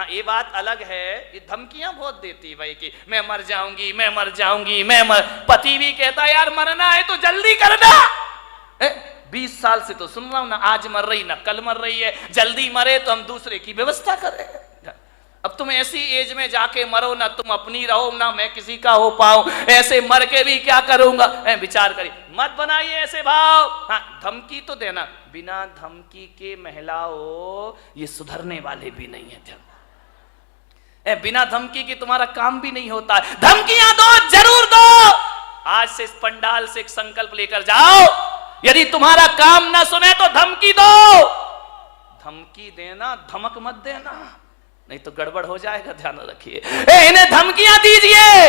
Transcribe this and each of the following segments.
हाँ ये बात अलग है, ये धमकियां बहुत देती भाई कि मैं मर जाऊंगी, मैं मर जाऊंगी, मैं मर। पति भी कहता है यार मरना है तो जल्दी करना। 20 साल से तो सुन रहा हूं ना, आज मर रही ना कल मर रही है, जल्दी मरे तो हम दूसरे की व्यवस्था करें। अब तुम ऐसी एज में जाके मरो ना तुम अपनी रहो ना मैं किसी का हो पाऊं, ऐसे मर के भी क्या करूंगा। विचार करिए, मत बनाइए ऐसे भाव। हाँ धमकी तो देना, बिना धमकी के महिलाओं ये सुधरने वाले भी नहीं है। ध्यान, बिना धमकी के तुम्हारा काम भी नहीं होता है। धमकियां दो, जरूर दो। आज से इस पंडाल से एक संकल्प लेकर जाओ, यदि तुम्हारा काम ना सुने तो धमकी दो। धमकी देना, धमक मत देना, नहीं तो गड़बड़ हो जाएगा। ध्यान रखिए, इन्हें धमकियां दीजिए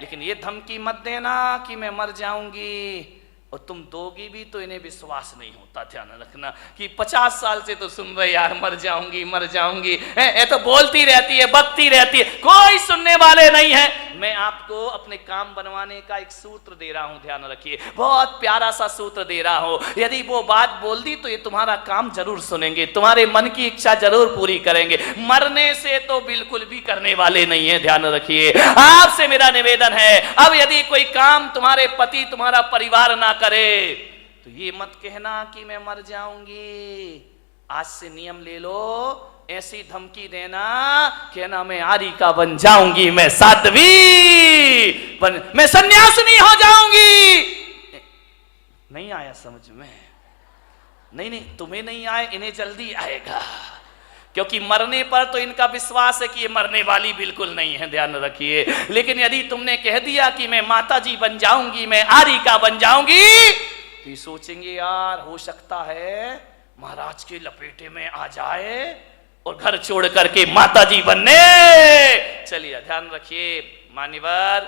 लेकिन ये धमकी मत देना कि मैं मर जाऊंगी, और तुम दोगी भी तो इन्हें विश्वास नहीं होता। ध्यान रखना कि 50 साल से तो सुन रहे यार मर जाऊंगी मर जाऊंगी, ये तो बोलती रहती है, बकती रहती है, कोई सुनने वाले नहीं है। मैं आपको अपने काम बनवाने का एक सूत्र दे रहा हूं, ध्यान रखिए, बहुत प्यारा सा सूत्र दे रहा हूं। यदि वो बात बोल दी तो ये तुम्हारा काम जरूर सुनेंगे, तुम्हारे मन की इच्छा जरूर पूरी करेंगे। मरने से तो बिल्कुल भी करने वाले नहीं है। ध्यान रखिए, आपसे मेरा निवेदन है, अब यदि कोई काम तुम्हारे पति तुम्हारा परिवार ना करे तो ये मत कहना कि मैं मर जाऊंगी। आज से नियम ले लो, ऐसी धमकी देना, कहना मैं आरिका बन जाऊंगी, मैं साध्वी बन, मैं सन्यासिनी हो जाऊंगी। नहीं आया समझ में? नहीं नहीं, तुम्हें नहीं आए, इन्हें जल्दी आएगा, क्योंकि मरने पर तो इनका विश्वास है कि ये मरने वाली बिल्कुल नहीं है। ध्यान रखिए, लेकिन यदि तुमने कह दिया कि मैं माता जी बन जाऊंगी, मैं आरिका बन जाऊंगी, तो ये सोचेंगे यार हो सकता है महाराज के लपेटे में आ जाए और घर छोड़ करके माता जी बनने चलिए। ध्यान रखिए मान्यवर,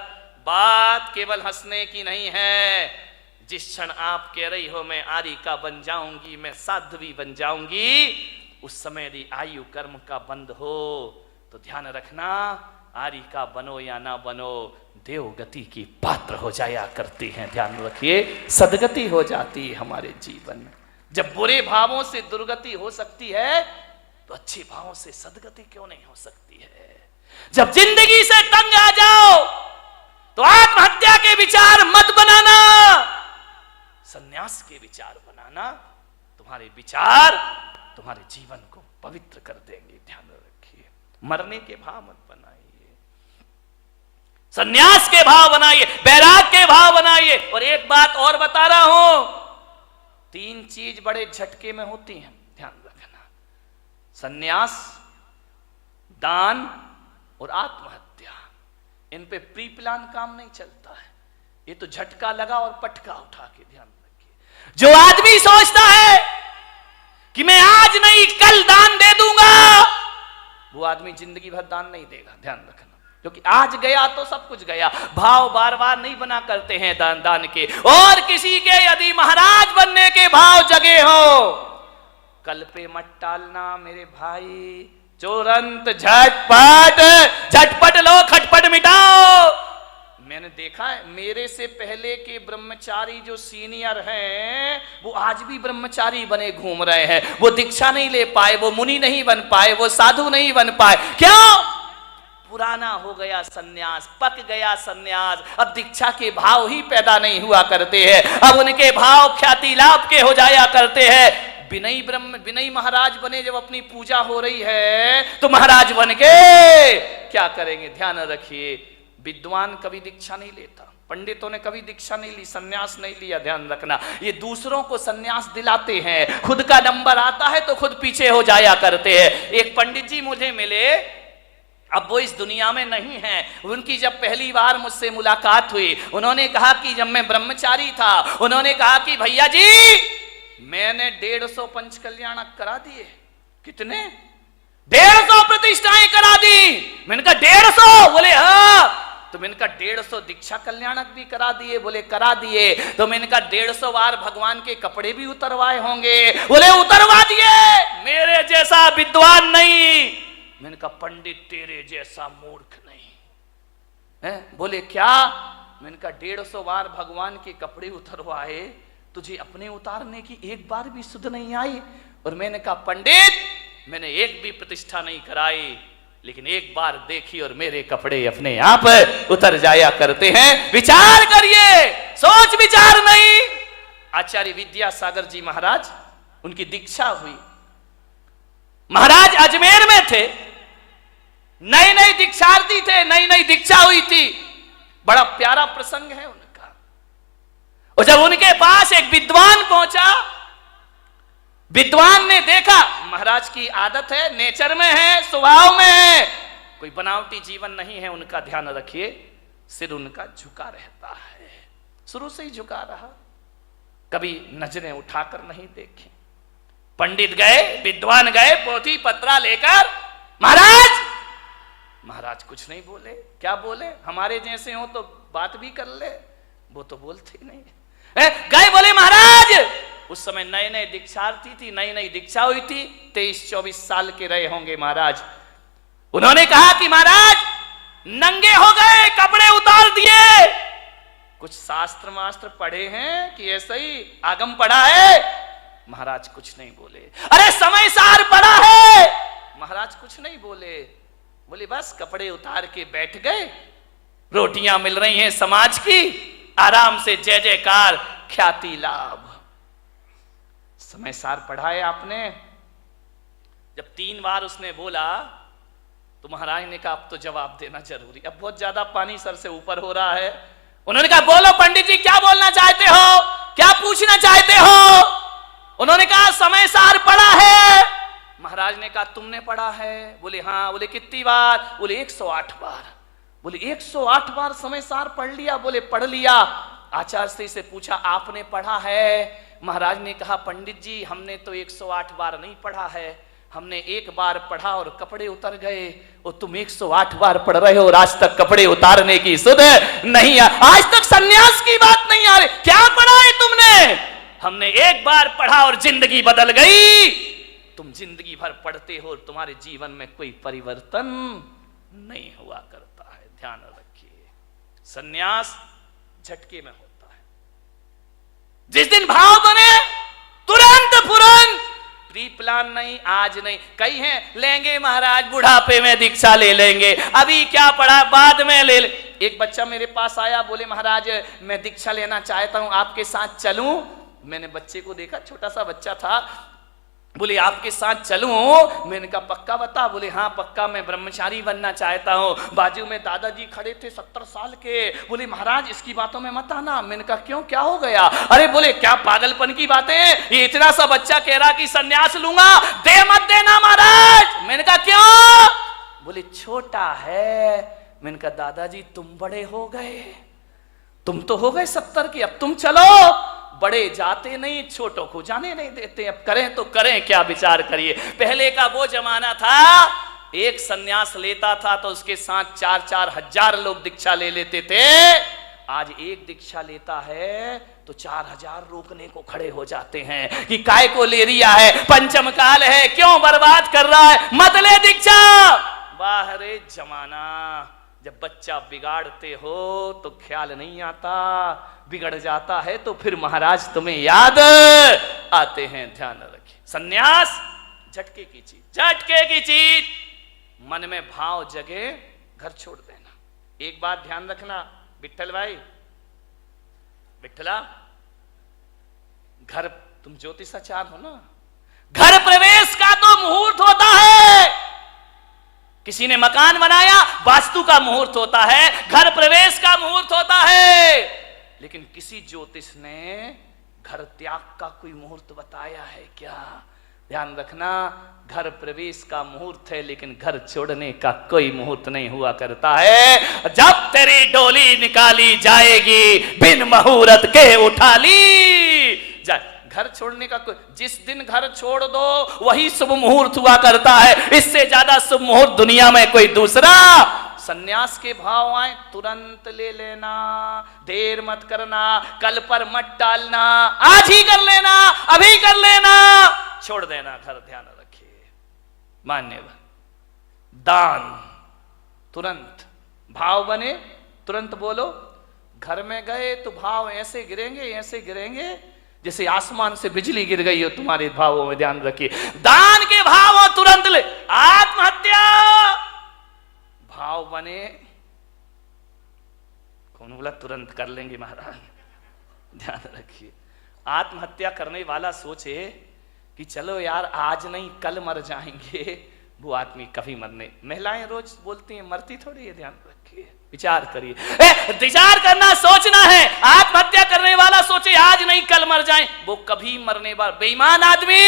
बात केवल हंसने की नहीं है। जिस क्षण आप कह रही हो मैं आरिका बन जाऊंगी, मैं साध्वी बन जाऊंगी, उस समय यदि आयु कर्म का बंध हो तो ध्यान रखना, आरिका बनो या ना बनो, देवगति की पात्र हो जाया करती हैं। ध्यान रखिए, सदगति हो जाती है हमारे जीवन में। जब बुरे भावों से दुर्गति हो सकती है तो अच्छे भावों से सदगति क्यों नहीं हो सकती है। जब जिंदगी से तंग आ जाओ तो आत्महत्या के विचार मत बनाना, सन्यास के विचार बनाना। तुम्हारे विचार तुम्हारे जीवन को पवित्र कर देंगे। ध्यान रखिए, मरने के भाव मत बनाइए, सन्यास के भाव बनाइए, बैराग के भाव बनाइए। और एक बात और बता रहा हूं, 3 चीज बड़े झटके में होती हैं, ध्यान रखना, सन्यास, दान और आत्महत्या। इन पे प्री प्लान काम नहीं चलता है, ये तो झटका लगा और पटका उठा के। ध्यान रखिए, जो आदमी सोचता है कि मैं आज नहीं कल दान दे दूंगा, वो आदमी जिंदगी भर दान नहीं देगा। ध्यान रखना, क्योंकि आज गया तो सब कुछ गया। भाव बार बार नहीं बना करते हैं दान के। और किसी के यदि महाराज बनने के भाव जगे हो, कल पे मत टालना मेरे भाई, तुरंत झटपट झटपट लो, खटपट मिटाओ। मैंने देखा है मेरे से पहले के ब्रह्मचारी जो सीनियर हैं वो आज भी ब्रह्मचारी बने घूम रहे हैं। वो दीक्षा नहीं ले पाए, वो मुनि नहीं बन पाए, वो साधु नहीं बन पाए। क्यों? पुराना हो गया सन्यास, पक गया सन्यास। अब दीक्षा के भाव ही पैदा नहीं हुआ करते हैं, अब उनके भाव ख्याति लाभ के हो जाया करते हैं। विनयी महाराज बने, जब अपनी पूजा हो रही है तो महाराज बन के क्या करेंगे। ध्यान रखिए, विद्वान कभी दीक्षा नहीं लेता, पंडितों ने कभी दीक्षा नहीं ली, सन्यास नहीं लिया। ध्यान रखना, ये दूसरों को सन्यास दिलाते हैं, खुद का नंबर आता है तो खुद पीछे हो जाया करते हैं। एक पंडित जी मुझे मिले, अब वो इस दुनिया में नहीं है। उनकी जब पहली बार मुझसे मुलाकात हुई, उन्होंने कहा कि जब मैं ब्रह्मचारी था, उन्होंने कहा कि भैया जी मैंने 150 पंच कल्याणक करा दिए। कितने? 150 प्रतिष्ठाएं करा दी। मैंने कहा 150? बोले हाँ। तो मैंने कहा 150 दीक्षा कल्याणक भी करा दिए? बोले करा दिए। तो मैंने कहा 150 बार भगवान के कपड़े भी उतरवाए होंगे? बोले उतरवा दिए। मेरे जैसा विद्वान नहीं। मैंने कहा पंडित तेरे जैसा मूर्ख नहीं है। बोले क्या? मैंने कहा 150 बार भगवान के कपड़े उतरवाए, तुझे अपने उतारने की एक बार भी सुध नहीं आई? और मैंने कहा पंडित मैंने एक भी प्रतिष्ठा नहीं कराई, लेकिन एक बार देखी और मेरे कपड़े अपने आप उतर जाया करते हैं। विचार करिए, सोच विचार नहीं। आचार्य विद्यासागर जी महाराज, उनकी दीक्षा हुई। महाराज अजमेर में थे, नई नई दीक्षार्थी थे, नई नई दीक्षा हुई थी। बड़ा प्यारा प्रसंग है उनका। और जब उनके पास एक विद्वान पहुंचा, विद्वान ने देखा महाराज की आदत है, नेचर में है, स्वभाव में है, कोई बनावटी जीवन नहीं है उनका, ध्यान रखिए। सिर उनका झुका रहता है, शुरू से ही झुका रहा, कभी नजरें उठाकर नहीं देखे। पंडित गए, विद्वान गए, पोथी पत्रा लेकर, महाराज। महाराज कुछ नहीं बोले। क्या बोले? हमारे जैसे हो तो बात भी कर ले, वो तो बोलते ही नहीं। गए, बोले महाराज, उस समय नए नए दीक्षार्थी थी, नई नई दीक्षा हुई थी, 23-24 साल के रहे होंगे महाराज। उन्होंने कहा कि महाराज नंगे हो गए, कपड़े उतार दिए, कुछ शास्त्र मास्त्र पढ़े हैं कि ऐसा ही आगम पढ़ा है? महाराज कुछ नहीं बोले। अरे समय सार पढ़ा है? महाराज कुछ नहीं बोले। बोले बस कपड़े उतार के बैठ गए, रोटियां मिल रही हैं समाज की, आराम से जय जयकार, ख्याति लाभ। समय सार पढ़ा है आपने? जब 3 बार उसने बोला तो महाराज ने कहा अब तो जवाब देना जरूरी, अब बहुत ज्यादा पानी सर से ऊपर हो रहा है। उन्होंने कहा बोलो पंडित जी, क्या बोलना चाहते हो, क्या पूछना चाहते हो? उन्होंने कहा समय सार पढ़ा है। महाराज ने कहा तुमने पढ़ा है? बोले हाँ। बोले कितनी बार? बोले 108 बार। बोले 108 बार समय सार पढ़ लिया? बोले पढ़ लिया। आचार्य से पूछा आपने पढ़ा है? महाराज ने कहा पंडित जी हमने तो 108 बार नहीं पढ़ा है, हमने 1 बार पढ़ा और कपड़े उतर गए, और तुम 108 बार पढ़ रहे हो और आज तक कपड़े उतारने की सुध नहीं आ, आज तक सन्यास की बात नहीं आ रही। क्या पढ़ा है तुमने? हमने 1 बार पढ़ा और जिंदगी बदल गई। तुम जिंदगी भर पढ़ते हो और तुम्हारे जीवन में कोई परिवर्तन नहीं हुआ करता है। ध्यान रखिए, सन्यास झटके में होता है। जिस दिन भाव बने तुरंत फुरंत, प्री प्लान नहीं, आज नहीं। कई हैं लेंगे महाराज, बुढ़ापे में दीक्षा ले लेंगे, अभी क्या पढ़ा, बाद में ले ले। एक बच्चा मेरे पास आया, बोले महाराज मैं दीक्षा लेना चाहता हूं, आपके साथ चलूं? मैंने बच्चे को देखा, छोटा सा बच्चा था। बोले आपके साथ चलूं? मैंने कहा पक्का बता? बोले हाँ पक्का, मैं ब्रह्मचारी बनना चाहता हूं। बाजू में दादाजी खड़े थे 70 साल के। बोले महाराज इसकी बातों में मत आना। मैंने कहा क्यों, क्या हो गया? अरे बोले क्या पागलपन की बातें हैं, ये इतना सा बच्चा कह रहा कि सन्यास लूंगा, दे मत देना महाराज। मैंने कहा क्यों? बोले छोटा है। मैंने कहा दादाजी तुम बड़े हो गए, तुम तो हो गए 70 की, अब तुम चलो। बड़े जाते नहीं, छोटों को जाने नहीं देते। अब करें तो करें क्या, विचार करिए। पहले का वो जमाना था, एक सन्यास लेता था तो उसके साथ 4-4 हजार लोग दीक्षा ले लेते थे। आज एक दीक्षा लेता है तो 4000 रोकने को खड़े हो जाते हैं कि काय को ले रिया है, पंचम काल है, क्यों बर्बाद कर रहा है, मत ले दीक्षा। वाह रे जमाना, जब बच्चा बिगाड़ते हो तो ख्याल नहीं आता, बिगड़ जाता है तो फिर महाराज तुम्हें याद आते हैं। ध्यान रखिए, सन्यास झटके की चीज, झटके की चीज। मन में भाव जगे, घर छोड़ देना। एक बात ध्यान रखना विट्ठल भाई, विट्ठला, घर, तुम ज्योतिषाचार्य हो ना, घर प्रवेश का तो मुहूर्त होता है। किसी ने मकान बनाया, वास्तु का मुहूर्त होता है, घर प्रवेश का मुहूर्त होता है। लेकिन किसी ज्योतिष ने घर त्याग का कोई मुहूर्त बताया है क्या? ध्यान रखना, घर प्रवेश का मुहूर्त है लेकिन घर छोड़ने का कोई मुहूर्त नहीं हुआ करता है। जब तेरी डोली निकाली जाएगी, बिन मुहूर्त के उठा ली जा। घर छोड़ने का कोई, जिस दिन घर छोड़ दो वही शुभ मुहूर्त हुआ करता है। इससे ज्यादा शुभ मुहूर्त दुनिया में कोई दूसरा। सन्यास के भाव आए तुरंत ले लेना, देर मत करना, कल पर मत टालना, आज ही कर लेना, अभी कर लेना, छोड़ देना घर। ध्यान रखिए, मान्यवर। दान तुरंत, भाव बने तुरंत बोलो। घर में गए तो भाव ऐसे गिरेंगे, ऐसे गिरेंगे जैसे आसमान से बिजली गिर गई हो तुम्हारे भावों में। ध्यान रखिए, दान के भाव तुरंत ले। आत्महत्या बने। कौन बोला तुरंत कर लेंगे महाराज, ध्यान रखिए। आत्महत्या करने वाला सोचे कि चलो यार आज नहीं कल मर जाएंगे, वो आदमी कभी मरने, महिलाएं रोज बोलती हैं मरती थोड़ी है, ध्यान रखिए, विचार करिए, विचार करना सोचना है। आत्महत्या करने वाला सोचे आज नहीं कल मर जाए, वो कभी मरने वाला बेईमान आदमी।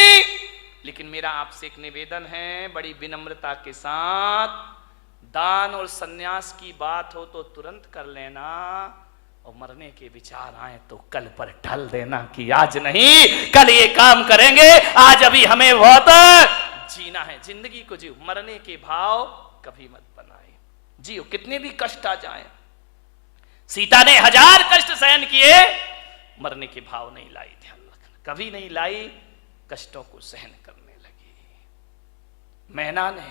लेकिन मेरा आपसे एक निवेदन है, बड़ी विनम्रता के साथ, दान और सन्यास की बात हो तो तुरंत कर लेना, और मरने के विचार आए तो कल पर ढल देना कि आज नहीं कल ये काम करेंगे, आज अभी हमें बहुत जीना है, जिंदगी को जियो। मरने के भाव कभी मत बनाए, जियो कितने भी कष्ट आ जाए। सीता ने 1000 कष्ट सहन किए, मरने के भाव नहीं लाई, ध्यान रखना, कभी नहीं लाई, कष्टों को सहन करने लगी। मैना ने,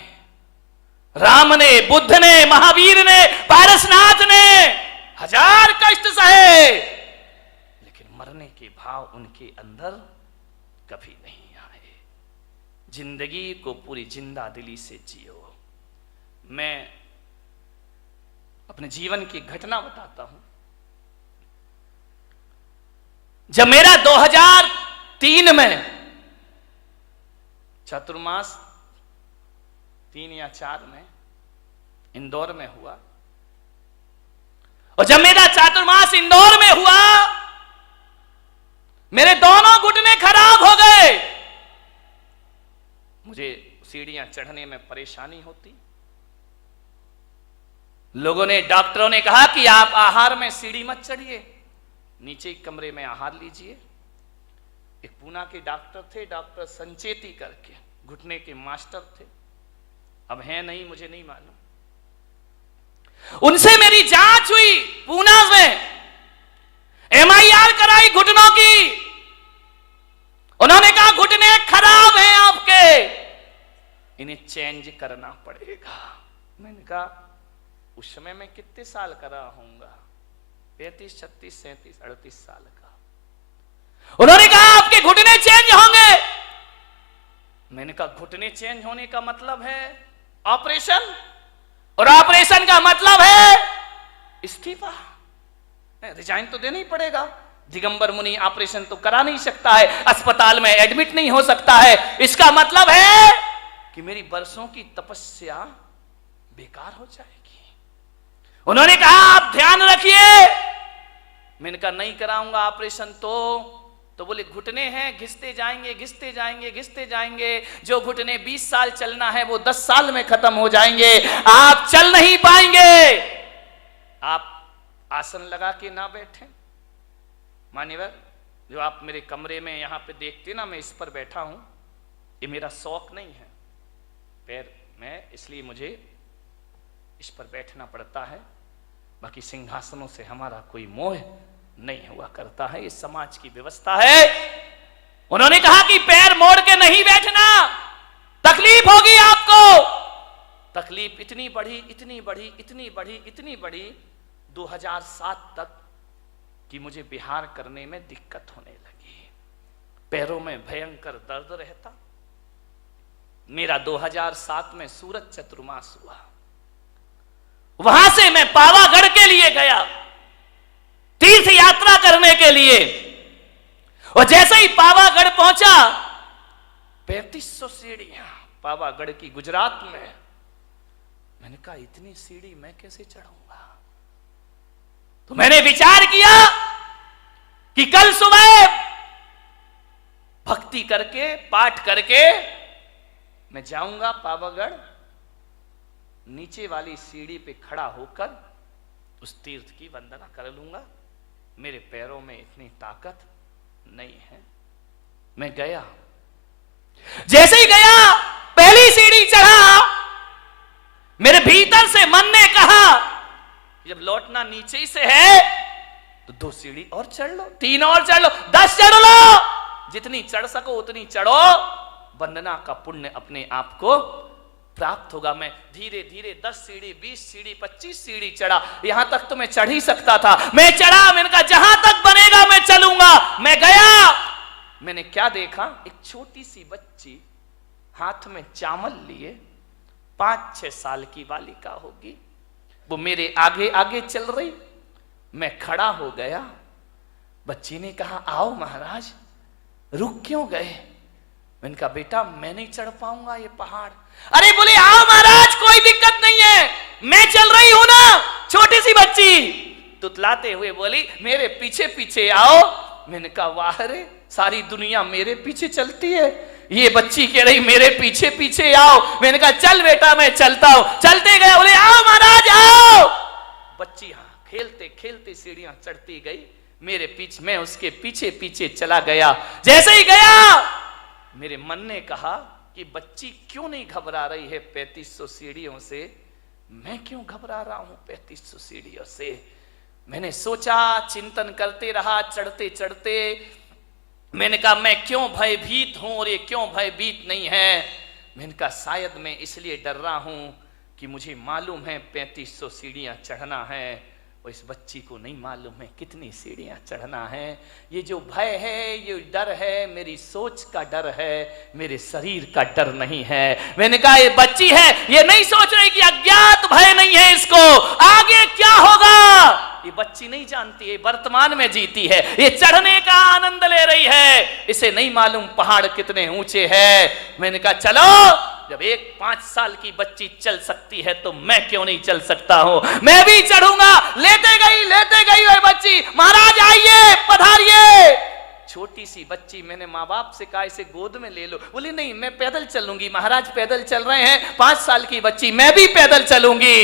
राम ने, बुद्ध ने, महावीर ने, पारसनाथ ने 1000 कष्ट सहे, लेकिन मरने के भाव उनके अंदर कभी नहीं आए। जिंदगी को पूरी जिंदा दिली से जियो। मैं अपने जीवन की घटना बताता हूं। जब मेरा 2003 में चतुर्मास 3 या 4 में इंदौर में हुआ, और जब मेरा चातुर्मास इंदौर में हुआ, मेरे दोनों घुटने खराब हो गए। मुझे सीढ़ियां चढ़ने में परेशानी होती। लोगों ने, डॉक्टरों ने कहा कि आप आहार में सीढ़ी मत चढ़िए, नीचे कमरे में आहार लीजिए। एक पूना के डॉक्टर थे, डॉक्टर संचेती करके, घुटने के मास्टर थे, अब हैं नहीं मुझे नहीं मालूम। उनसे मेरी जांच हुई पूना में, MIR कराई घुटनों की। उन्होंने कहा घुटने खराब हैं आपके, इन्हें चेंज करना पड़ेगा। मैंने कहा उस समय मैं कितने साल का रहा होऊंगा, 35, 36, 37, 38 साल का। उन्होंने कहा आपके घुटने चेंज होंगे। मैंने कहा घुटने चेंज होने का मतलब है ऑपरेशन, और ऑपरेशन का मतलब है इस्तीफा, रिजाइन तो देना ही पड़ेगा। दिगंबर मुनि ऑपरेशन तो करा नहीं सकता है, अस्पताल में एडमिट नहीं हो सकता है। इसका मतलब है कि मेरी बरसों की तपस्या बेकार हो जाएगी। उन्होंने कहा आप ध्यान रखिए। मैंने कहा नहीं कराऊंगा ऑपरेशन तो बोले घुटने हैं, घिसते जाएंगे घिसते जाएंगे घिसते जाएंगे, जो घुटने 20 साल चलना है वो 10 साल में खत्म हो जाएंगे, आप चल नहीं पाएंगे। आप आसन लगा के ना बैठे। मान्यवर, जो आप मेरे कमरे में यहां पे देखते ना, मैं इस पर बैठा हूं, ये मेरा शौक नहीं है पैर में, इसलिए मुझे इस पर बैठना पड़ता है। बाकी सिंहासनों से हमारा कोई मोह नहीं हुआ करता है, ये समाज की व्यवस्था है। उन्होंने कहा कि पैर मोड़ के नहीं बैठना, तकलीफ होगी आपको। तकलीफ इतनी बढ़ी इतनी बढ़ी इतनी बढ़ी इतनी बढ़ी 2007 तक कि मुझे बिहार करने में दिक्कत होने लगी, पैरों में भयंकर दर्द रहता। मेरा 2007 में सूरत चतुर्मास हुआ, वहां से मैं पावागढ़ के लिए गया तीर्थ यात्रा करने के लिए, और जैसे ही पावागढ़ पहुंचा, 3500 सीढ़ियां पावागढ़ की, गुजरात में। मैंने कहा इतनी सीढ़ी मैं कैसे चढ़ूंगा? तो मैंने विचार किया कि कल सुबह भक्ति करके पाठ करके मैं जाऊंगा पावागढ़, नीचे वाली सीढ़ी पे खड़ा होकर उस तीर्थ की वंदना कर लूंगा। मेरे पैरों में इतनी ताकत नहीं है। मैं गया, जैसे ही गया पहली सीढ़ी चढ़ा, मेरे भीतर से मन ने कहा जब लौटना नीचे ही से है तो 2 सीढ़ी और चढ़ लो, 3 और चढ़ लो, 10 चढ़ लो, जितनी चढ़ सको उतनी चढ़ो, वंदना का पुण्य अपने आप को प्राप्त होगा। मैं धीरे धीरे 10 सीढ़ी 20 सीढ़ी 25 सीढ़ी चढ़ा, यहां तक तो मैं चढ़ ही सकता था। मैं चढ़ा, मैंने कहा जहां तक बनेगा मैं चलूंगा। मैं गया, मैंने क्या देखा, एक छोटी सी बच्ची हाथ में चावल लिए, 5-6 साल की बालिका होगी, वो मेरे आगे आगे चल रही, मैं खड़ा हो गया। बच्ची ने कहा आओ महाराज। रुक क्यों गए? मैंने कहा बेटा मैं नहीं चढ़ पाऊंगा ये पहाड़। अरे बोले आओ महाराज कोई दिक्कत नहीं है, मैं चल रही हूं ना। छोटी सी बच्ची तुतलाते हुए बोली मेरे पीछे पीछे आओ। मैंने कहा वाह रे, सारी दुनिया मेरे पीछे चलती है, ये बच्ची कह रही मेरे पीछे पीछे आओ। मैंने कहा चल बेटा मैं चलता हूं। चलते गए, बोले आओ महाराज आओ। बच्ची हाँ खेलते खेलते सीढ़ियां चढ़ती गई मेरे पीछे, मैं उसके पीछे पीछे चला गया। जैसे ही गया मेरे मन ने कहा कि बच्ची क्यों नहीं घबरा रही है 3500 सीढ़ियों से, मैं क्यों घबरा रहा हूं 3500 सीढ़ियों से। मैंने सोचा, चिंतन करते रहा चढ़ते चढ़ते। मैंने कहा मैं क्यों भयभीत हूं और ये क्यों भयभीत नहीं है। मैंने कहा शायद मैं इसलिए डर रहा हूं कि मुझे मालूम है 3500 सीढ़ियां चढ़ना है और इस बच्ची को नहीं मालूम है कितनी सीढ़ियां चढ़ना है। ये जो भय है, ये डर है, मेरी सोच का डर है, मेरे शरीर का डर नहीं है। मैंने कहा ये बच्ची है, ये नहीं सोच रही कि अज्ञात भय नहीं है इसको, आगे क्या होगा ये बच्ची नहीं जानती है, वर्तमान में जीती है, ये चढ़ने का आनंद ले रही है, इसे नहीं मालूम पहाड़ कितने ऊंचे हैं। मैंने कहा चलो, जब एक 5 साल की बच्ची चल सकती है तो मैं क्यों नहीं चल सकता हूं, मैं भी चढ़ूंगा। लेते गई वह बच्ची, महाराज आइए पधारिए। छोटी सी बच्ची, मैंने माँ बाप से कहा इसे गोद में ले लो। बोली नहीं मैं पैदल चलूंगी, महाराज पैदल चल रहे हैं। 5 साल की बच्ची, मैं भी पैदल चलूंगी।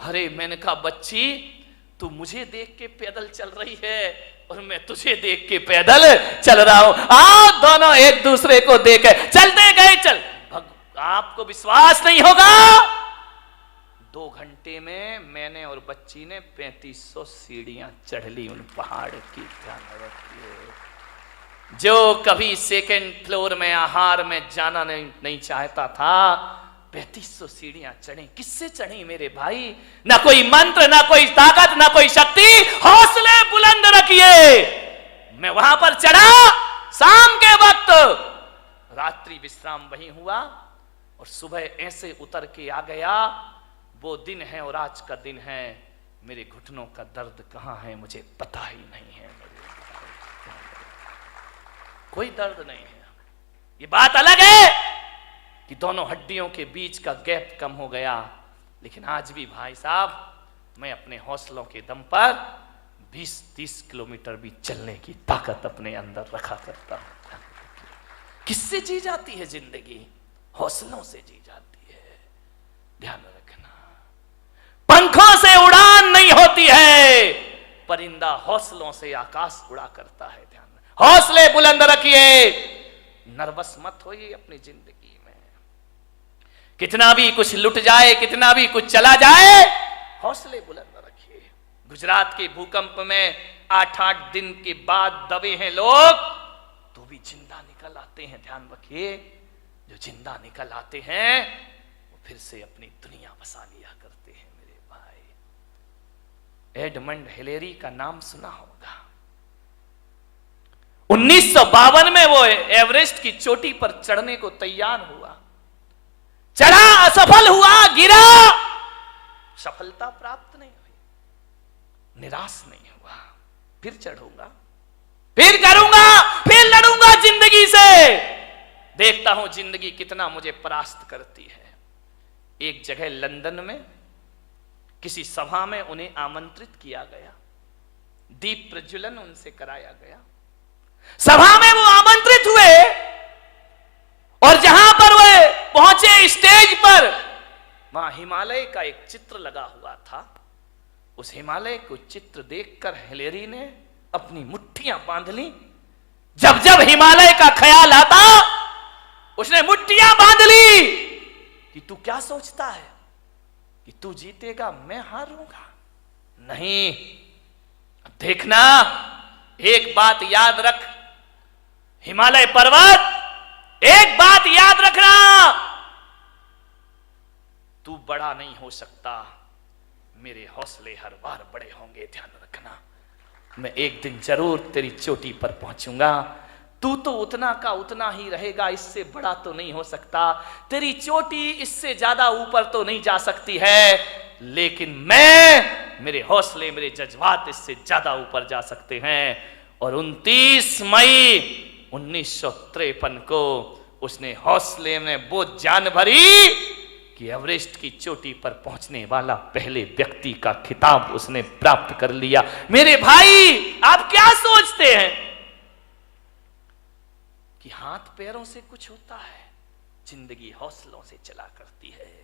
अरे मैंने कहा बच्ची तू मुझे देख के पैदल चल रही है और मैं तुझे देख के पैदल चल रहा हूं, आओ दोनों एक दूसरे को देख चलते गए। चल आपको विश्वास नहीं होगा, 2 घंटे में मैंने और बच्ची ने 3500 सीढ़ियां चढ़ ली उन पहाड़ की। ध्यान रखिए, जो कभी 2nd फ्लोर में आहार में जाना नहीं चाहता था, 3500 सीढ़ियां चढ़ी। किससे चढ़ी मेरे भाई? ना कोई मंत्र, ना कोई ताकत, ना कोई शक्ति। हौसले बुलंद रखिए। मैं वहां पर चढ़ा शाम के वक्त, रात्रि विश्राम वहीं हुआ और सुबह ऐसे उतर के आ गया। वो दिन है और आज का दिन है, मेरे घुटनों का दर्द कहां है मुझे पता ही नहीं है। कोई दर्द नहीं है। ये बात अलग है कि दोनों हड्डियों के बीच का गैप कम हो गया, लेकिन आज भी भाई साहब मैं अपने हौसलों के दम पर 20-30 किलोमीटर भी चलने की ताकत अपने अंदर रखा करता हूं। किससे जी जाती है जिंदगी? हौसलों से जी जाती है। ध्यान रखना, पंखों से उड़ान नहीं होती है, परिंदा हौसलों से आकाश उड़ा करता है। ध्यान, हौसले बुलंद रखिए, नर्वस मत होइए अपनी जिंदगी में। कितना भी कुछ लुट जाए, कितना भी कुछ चला जाए, हौसले बुलंद रखिए। गुजरात के भूकंप में 8-8 दिन के बाद दबे हैं लोग, तो भी जिंदा निकल आते हैं। ध्यान रखिए, जो जिंदा निकल आते हैं वो फिर से अपनी दुनिया बसा लिया करते हैं। मेरे भाई, एडमंड हिलेरी का नाम सुना होगा। 1952 में वो एवरेस्ट की चोटी पर चढ़ने को तैयार हुआ, चढ़ा, असफल हुआ, गिरा, सफलता प्राप्त नहीं हुई, निराश नहीं हुआ। फिर चढ़ूंगा, फिर करूंगा, फिर लड़ूंगा जिंदगी से, देखता हूं जिंदगी कितना मुझे परास्त करती है। एक जगह लंदन में किसी सभा में उन्हें आमंत्रित किया गया, दीप प्रज्वलन उनसे कराया गया। सभा में वो आमंत्रित हुए और जहां पर वे पहुंचे स्टेज पर, वहां हिमालय का एक चित्र लगा हुआ था। उस हिमालय को चित्र देखकर हिलेरी ने अपनी मुट्ठियां बांध ली। जब जब हिमालय का ख्याल आता उसने मुट्ठियां बांध ली कि तू क्या सोचता है कि तू जीतेगा, मैं हारूंगा? नहीं, देखना, एक बात याद रख हिमालय पर्वत, एक बात याद रखना, तू बड़ा नहीं हो सकता, मेरे हौसले हर बार बड़े होंगे। ध्यान रखना, मैं एक दिन जरूर तेरी चोटी पर पहुंचूंगा। तू तो उतना का उतना ही रहेगा, इससे बड़ा तो नहीं हो सकता। तेरी चोटी इससे ज्यादा ऊपर तो नहीं जा सकती है, लेकिन मेरे हौसले, मेरे जज्बात इससे ज्यादा ऊपर जा सकते हैं। और 29 मई 1953 को उसने हौसले में वो जान भरी कि एवरेस्ट की चोटी पर पहुंचने वाला पहले व्यक्ति का खिताब उसने प्राप्त कर लिया। मेरे भाई, आप क्या सोचते हैं कि हाथ पैरों से कुछ होता है? जिंदगी हौसलों से चला करती है।